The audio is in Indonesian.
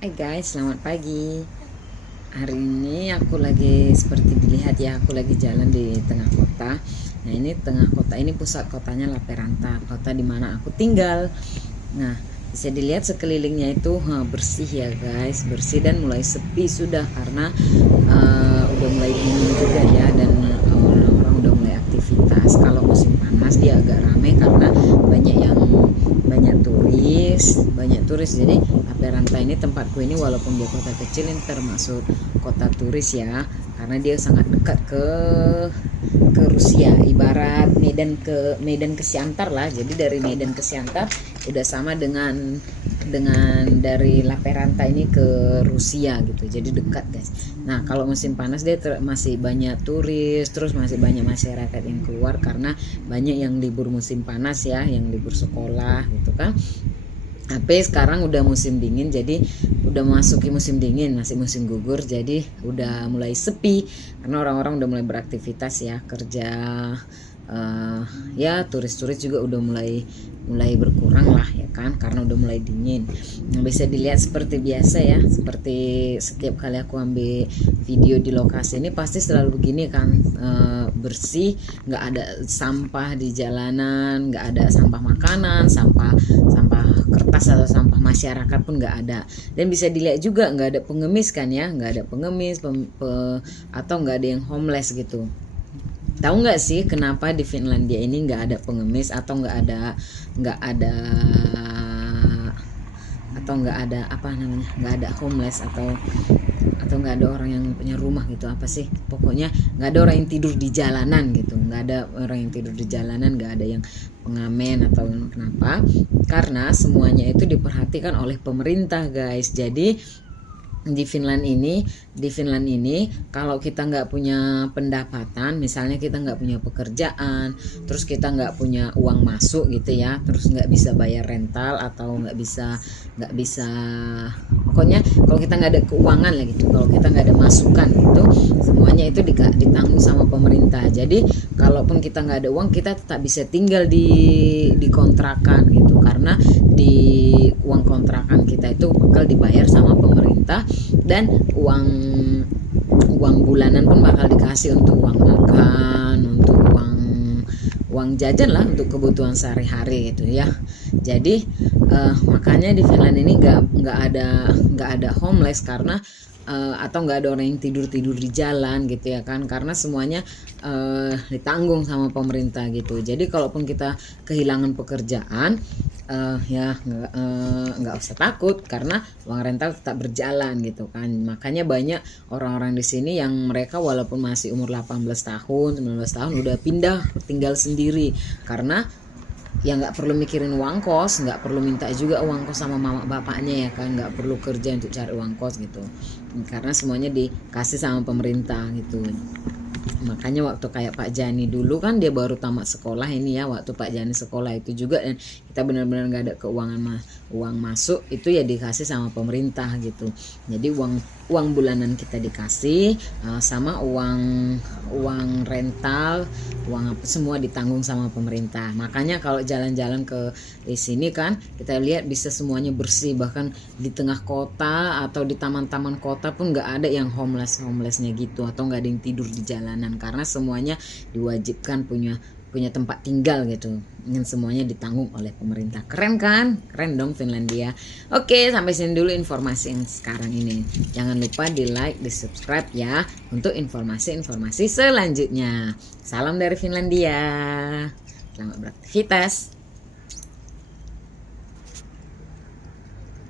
Hai guys, selamat pagi. Hari ini aku lagi seperti dilihat ya, aku lagi jalan di tengah kota. Nah ini tengah kota ini pusat kotanya Laperanta, kota dimana aku tinggal. Nah bisa dilihat sekelilingnya itu bersih ya guys, bersih dan mulai sepi sudah karena udah mulai dingin juga ya dan orang-orang udah mulai aktivitas. Kalau musim panas dia agak ramai karena banyak yang banyak turis. Jadi Aperanta ini tempatku ini walaupun dia kota kecil ini termasuk kota turis ya, karena dia sangat dekat ke Rusia, ibarat Medan ke Siantar lah. Jadi dari Medan ke Siantar udah sama dengan dari Laperanta ini ke Rusia gitu, jadi dekat guys. Nah kalau musim panas dia masih banyak turis, terus masih banyak masyarakat yang keluar karena banyak yang libur musim panas ya, yang libur sekolah gitu kan. Tapi sekarang udah musim dingin, jadi udah masuki musim dingin, masih musim gugur, jadi udah mulai sepi karena orang-orang udah mulai beraktivitas ya, kerja, ya turis-turis juga udah mulai berkurang lah ya kan, karena udah mulai dingin. Nah, bisa dilihat seperti biasa ya, seperti setiap kali aku ambil video di lokasi ini pasti selalu begini kan, bersih, nggak ada sampah di jalanan, nggak ada sampah makanan, sampah sampah kertas atau sampah masyarakat pun nggak ada. Dan bisa dilihat juga nggak ada pengemis kan ya, nggak ada pengemis atau nggak ada yang homeless gitu. Tahu nggak sih kenapa di Finlandia ini nggak ada pengemis atau nggak ada nggak ada apa namanya, nggak ada homeless atau nggak ada orang yang punya rumah gitu, apa sih pokoknya nggak ada orang yang tidur di jalanan gitu, nggak ada orang yang tidur di jalanan, nggak ada yang pengamen atau kenapa, karena semuanya itu diperhatikan oleh pemerintah guys. Jadi di Finland ini kalau kita nggak punya pendapatan, misalnya kita nggak punya pekerjaan, terus kita nggak punya uang masuk gitu ya, terus nggak bisa bayar rental atau nggak bisa pokoknya kalau kita nggak ada keuangan lah gitu, kalau kita nggak ada masukan gitu, semuanya itu ditanggung sama pemerintah. Jadi kalaupun kita nggak ada uang, kita tetap bisa tinggal di kontrakan gitu, karena di uang kontrakan kita itu bakal dibayar sama pemerintah, dan uang uang bulanan pun bakal dikasih untuk uang makan, untuk uang uang jajan lah, untuk kebutuhan sehari-hari gitu ya. Jadi makanya di Finland ini nggak ada homeless karena atau nggak ada orang yang tidur di jalan gitu ya kan, karena semuanya ditanggung sama pemerintah gitu. Jadi kalaupun kita kehilangan pekerjaan, ya nggak usah takut karena uang rental tetap berjalan gitu kan. Makanya banyak orang-orang di sini yang mereka walaupun masih umur 18 tahun 19 tahun udah pindah tinggal sendiri, karena ya nggak perlu mikirin uang kos, nggak perlu minta juga uang kos sama mama bapaknya ya kan, nggak perlu kerja untuk cari uang kos gitu, karena semuanya dikasih sama pemerintah gitu. Makanya waktu kayak Pak Jani dulu kan, dia baru tamat sekolah ini ya, waktu Pak Jani sekolah itu juga, dan kita benar-benar nggak ada keuangan uang masuk itu ya dikasih sama pemerintah gitu. Jadi uang bulanan kita dikasih, sama uang uang rental, uang apa semua ditanggung sama pemerintah. Makanya kalau jalan-jalan ke di sini kan kita lihat bisa semuanya bersih, bahkan di tengah kota atau di taman-taman kota pun nggak ada yang homelessnya gitu, atau nggak ada yang tidur di jalanan, karena semuanya diwajibkan punya punya tempat tinggal gitu, dan semuanya ditanggung oleh pemerintah. Keren kan? Keren dong Finlandia. Oke, sampai sini dulu informasi yang sekarang ini. Jangan lupa di like, di subscribe ya untuk informasi-informasi selanjutnya. Salam dari Finlandia, selamat beraktivitas.